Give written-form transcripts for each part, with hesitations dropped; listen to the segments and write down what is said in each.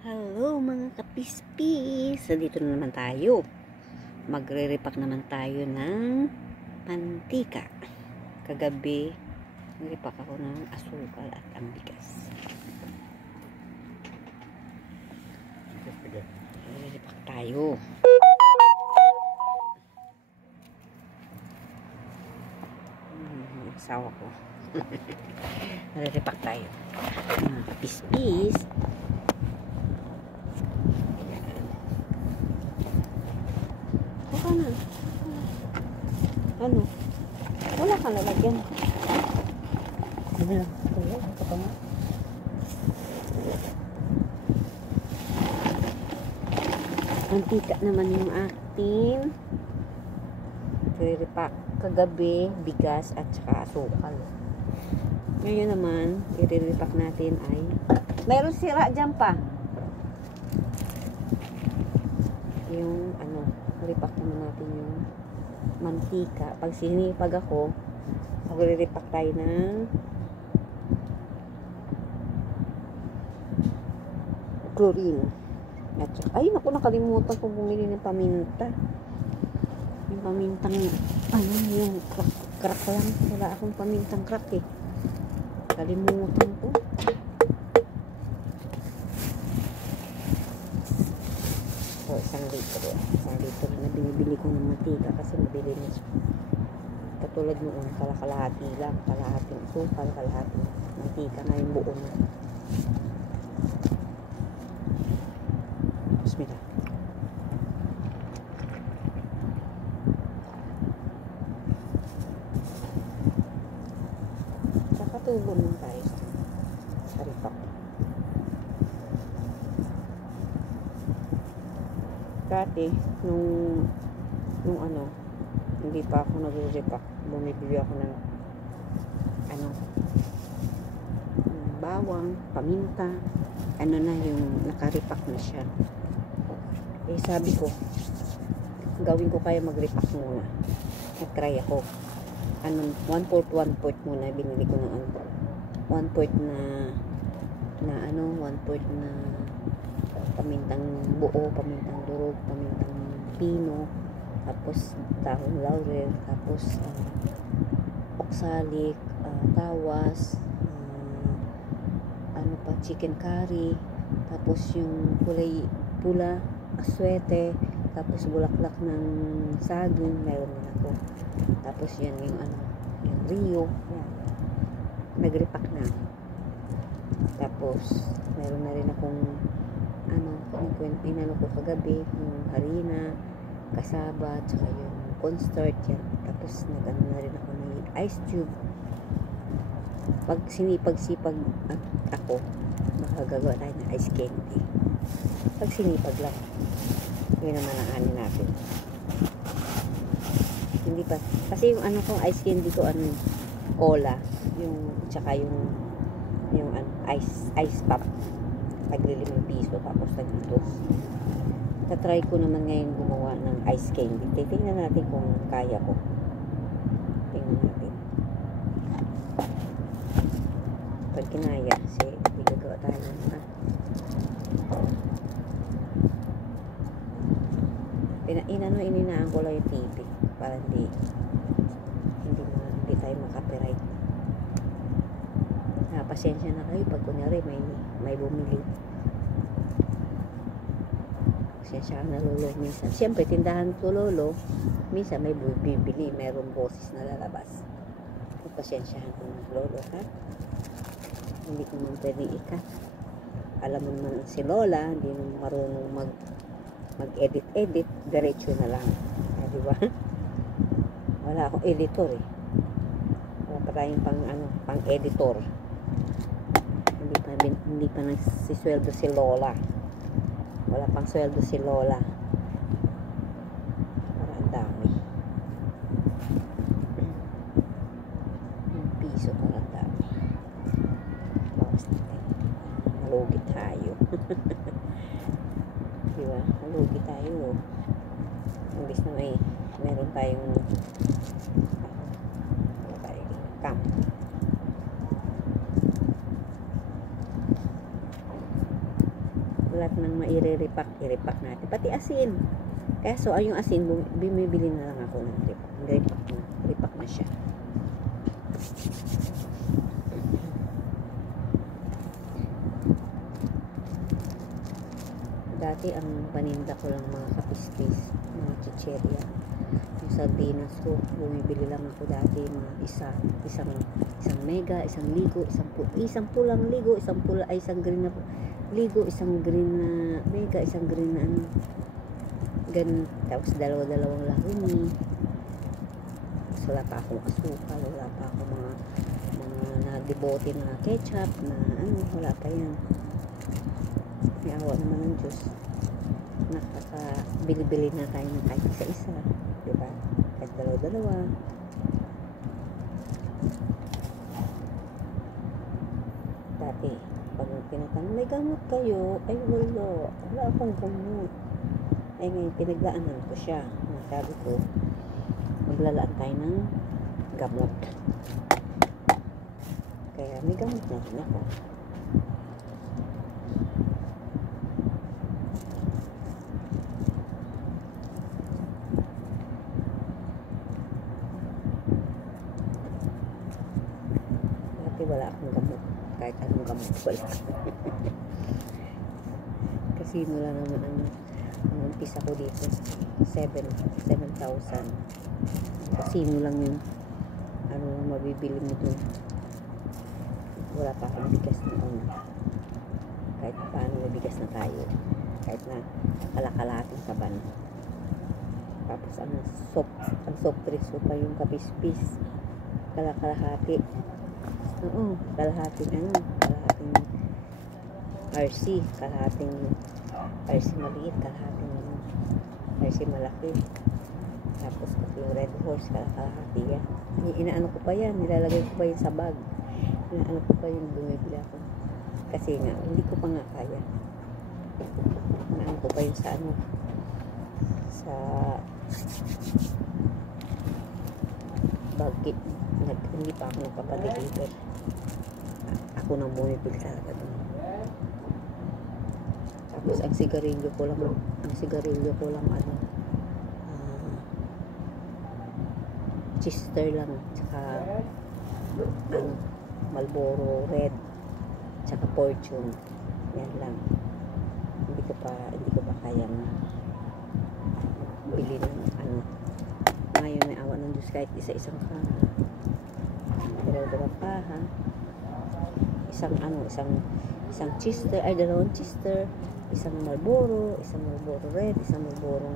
Hello mga kapispis! So dito na naman tayo. Magre-repack naman tayo ng mantika. Kagabi, nag-repack ako ng asukal at ang bigas. Magre-repack tayo. Asawa ko. Magre-repack tayo. Mga kapispis. Ano? Wala kang lalagyan. Wala. Wala. Ito pa nga. Mantika naman yung ating i-repack. Kagabi, bigas at saka asukal. Ngayon naman, i-repack natin ay mayroon sira dyan pa. Yung ano, repack naman natin yung mantika. Pag sinipag ako, magre-repack tayo ng chlorine. At ay, naku, nakalimutan ko bumili ng paminta. Yung pamintang, ano, yung crack lang. Wala akong pamintang crack eh. Kalimutan ko. So, isang litro na binibili ko ng mantika kasi mabili na siya. Katulad noon, kalahati lang, kalahating asukal, kalahating mantika, ngayon buo na. Bismillah. Kakatubo lang tayo sa repack. Dati, nung ano, hindi pa ako nag-repack, bumibili ako ng ano, bawang, paminta, ano na yung naka-repack na siya. Eh sabi ko, gawin ko kaya mag-repack muna. Nag-try ako. Ano, 1/4 muna, binili ko ng ano, 1/4 na ano, 1/4 na pamintang buo, pamintang durog, pamintang pino, tapos dahon laurel, tapos oksalik, tawas, ano pa, chicken curry, tapos yung kulay pula, aswete, tapos bulaklak ng saging, meron din ako. Tapos yan yung ano, yung Rio, yan. Nag-repack na. Tapos meron na rin akong ano, inano ko kagabi, yung harina, kasaba, tsaka yung cornstarch yan. Tapos nag-ano na rin ako ng ice tube. Pag sinipag-sipag ako, makagagawa tayo ng ice candy. Pag sinipag lang, yun naman ang ano natin. Hindi pa, kasi yung ano kong ice candy ko, ano, cola, yung, tsaka yung ano, ice pop. Tag-5 piso, tapos tag-2. Tatry ko naman ngayon gumawa ng ice candy. Titingnan natin kung kaya ko. Tingnan natin. Pag kinaya, kasi gagawa tayo na. Ininaan ko lang yung TV para hindi tayo makapiright. Pasensya na kayo pag kunyari may bumili. Pasensya na lolo minsan. Siyempre, tindahan ko lolo, minsan may bibili, mayroong boses na lalabas. Pasensyahan ko na lolo, ha? Hindi ko naman pwede ikat. Alam mo naman si lola, hindi naman marunong mag-edit, diretso na lang. Diba? Wala akong editor eh. Wala pa tayong pang editor. Hindi pa nagsisweldo si lola. Wala pang sweldo si lola. Parang dami. Yung piso parang dami. Bawas natin. Malugi tayo. Diba? Malugi tayo. Imbis na meron tayong camp. lahat ng maire-repack, i-repack natin. Pati asin. Kaya so, yung asin, bumibili na lang ako ng repack. Repack na siya. Dati, ang paninda ko lang mga kapispis, mga chicherya. Yung sardinas ko, bumibili lang ako dati mga isang mega, isang ligo, isang pulang ligo, isang green na ligo, isang green na mega, isang green na ano, ganun. Tapos dalawang lahuni. So, wala pa akong asukal, wala pa akong mga nagdebote na ketchup na ano, wala pa yan. May awa naman ng Diyos, nakakabili-bili na tayo ng kahit isa-isa, diba? Kahit dalawa-dalawa. Dati, pag tinatanong, may gamot kayo? Ay, wala akong gamot. Ay, ngayon, pinaglaanan ko siya. Sabi ko, maglalaan tayo ng gamot. Kaya, may gamot na rin ako. Wala akong gamot, kahit anong gamot wala. Kasino lang naman ang umpisa ko dito, 7,000. Kasino lang yun, ano mabibili mo dun. Wala pa akong bigas noon, kahit paano may bigas na tayo, kahit na kalakalating kaban. Tapos ang soft drinks ko pa yung kapispis, kalakalahati. Oo, kalahating RC, kalahating RC maliit, kalahating RC malaki. Tapos yung Red Horse, kalahati yan. Inaano ko pa yan, nilalagay ko pa yan sa bag. Inaano ko pa yung bumibili ako. Kasi nga, hindi ko pa nga kaya. Inaano ko pa yun sa ano, sa bagkit. Hindi pa ako nagpapadeliver. Ako nang bumibili talaga doon. Tapos ang sigarilyo ko lang ano, Chester lang, tsaka ano, Marlboro Red, tsaka Fortune. Yan lang. Hindi ko pa kayang bili ng ano. Ngayon may awa ng Diyos, kahit isa-isang ka. Dalawang pa ha. Isang Chester, ay dalawang Chester, isang Marlboro Red, isang Marlboro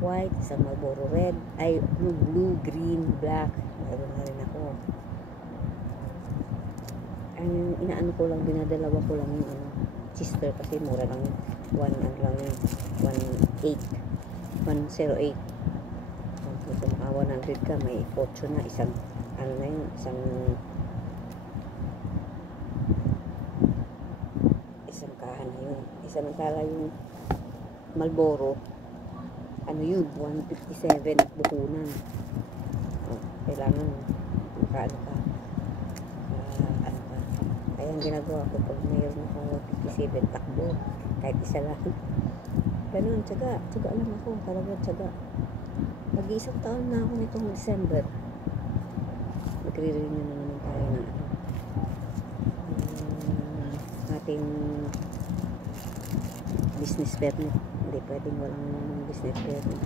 white, isang Marlboro red, ay blue, green, black. Mayroon na rin ako. Ang inaano ko lang, binadalawa ko lang yung ano, Chester, kasi mura lang yun. 108. Kung makawa 100 ka, may Fortune na isang ano na yun, isang kahan na yun. Samantala yung Marlboro, ano yun, 157 bukunan. Kailangan makaano ka, ano ka. Kaya ang ginagawa ko, pag mayroon akong 157, takbo, kahit isa lang. Ganun, tsaga lang ako, talaga tsaga. Mag-iisang taon na ako nitong December. Magre-renew na naman tayo na ating business permit. Hindi pwedeng walang business permit.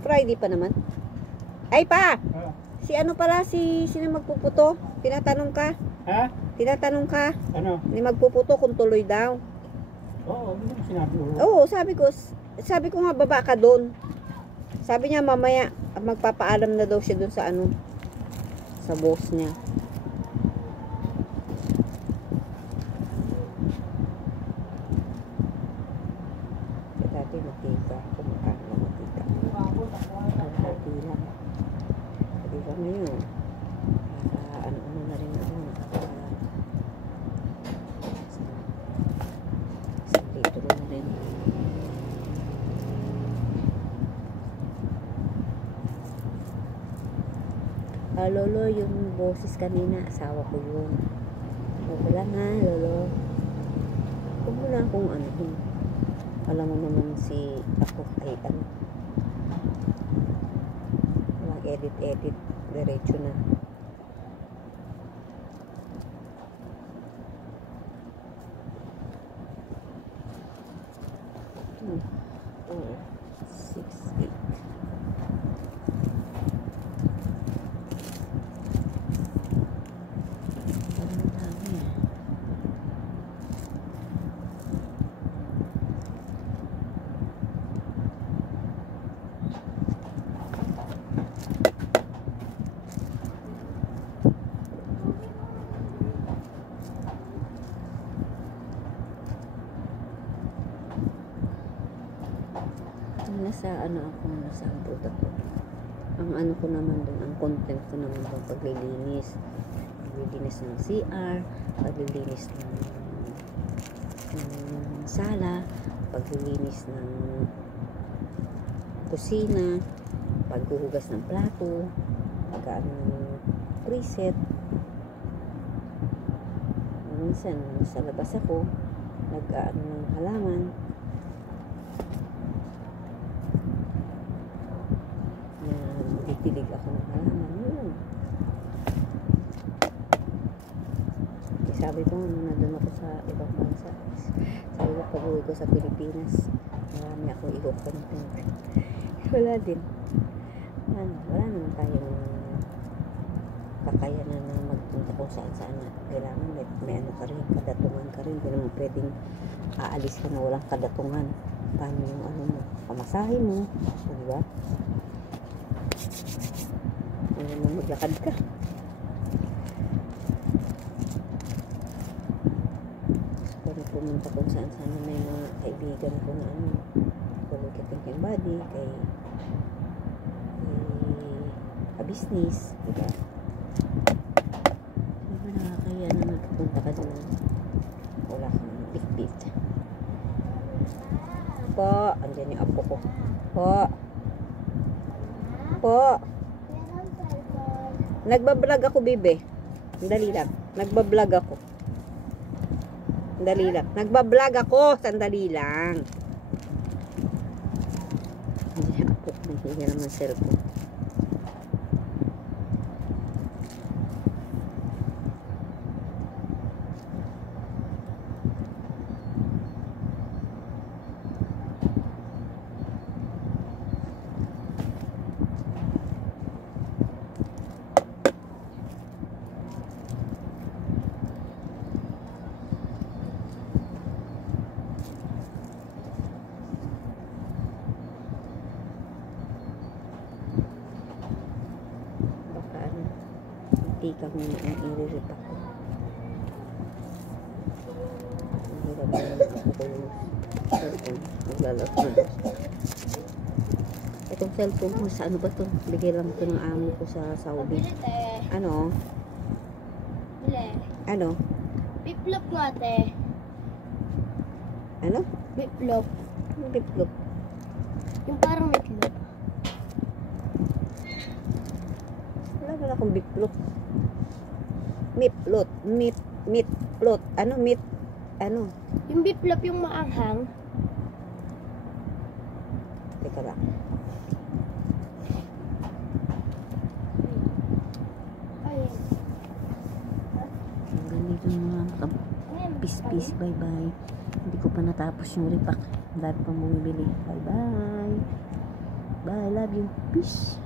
Friday pa naman. Ay pa! Si ano pala, sino magpuputo? Tinatanong ka? Ha? Tinatanong ka? Ano? Ni magpuputo kung tuloy daw. Oo, hindi mo sinabi mo. Oo, sabi ko nga baba ka doon. Sabi niya mamaya magpapaalam na daw siya doon sa ano, sa boss niya. Dati matika, kumakain na matika. Hati lang. Hindi ba ngayon? Ano na rin ako, isang litro rin. Lolo, yung boses kanina, asawa ko yun. Wala nga, Lolo. Huwag mo lang kung ano. Alam mo naman si ako ay ano. Walang edit. Diretso na. 6, 8. Nasa abroad ako. Ang ano ko naman doon, ang content ko naman doon, paglilinis ng CR, paglilinis ng sala, paglilinis ng kusina, paghuhugas ng plato, pag-ano ng preset. Minsan sa labas ako, nag-ano ng halaman. Tilig ako ng halaman. Yun. Sabi ko, nandun ako sa ibang bansa. Sabi ko, pag-uwi ko sa Pilipinas, marami ako i-content. Wala din. Wala naman tayong kakayanan na magpunta kung saan na. Kailangan may ano ka rin, kadatungan ka rin. Hindi naman pwedeng aalis ka na walang kadatungan. Paano yung ano mo, pamasahe mo, diba? Maglakad ka. Gusto ko pumunta kung saan may mga kaibigan ko na ano, pulukitin kay body, kay business, diba? Diba nakakaya na magpunta ka doon, wala kang bit-bit. Po, andyan yung apo ko. Po, nagbablog ako, bibe. Sandali lang. Nagbablog ako. Sandali lang. Nagbablog ako. Sandali lang. Hindi ako. Hindi naman cellphone. Tika muna ang iriripak ko. Ang hirap na ako yung cellphone. Naglalaro na. Itong cellphone ko, sa ano ba ito? Bigay lang ito ng amo ko sa Saudi. Ano? Ano? Biplop nga, te. Ano? Biplop. Yung biplop. Yung parang biplop. Wala akong biplop. Miplot. Ano? Yung biplop yung maanghang. Teka lang. Ayun. Ganito mga peace. Bye-bye. Hindi ko pa natapos yung repack. Dahil pa bumibili. Bye-bye. Bye. Love you. Peace.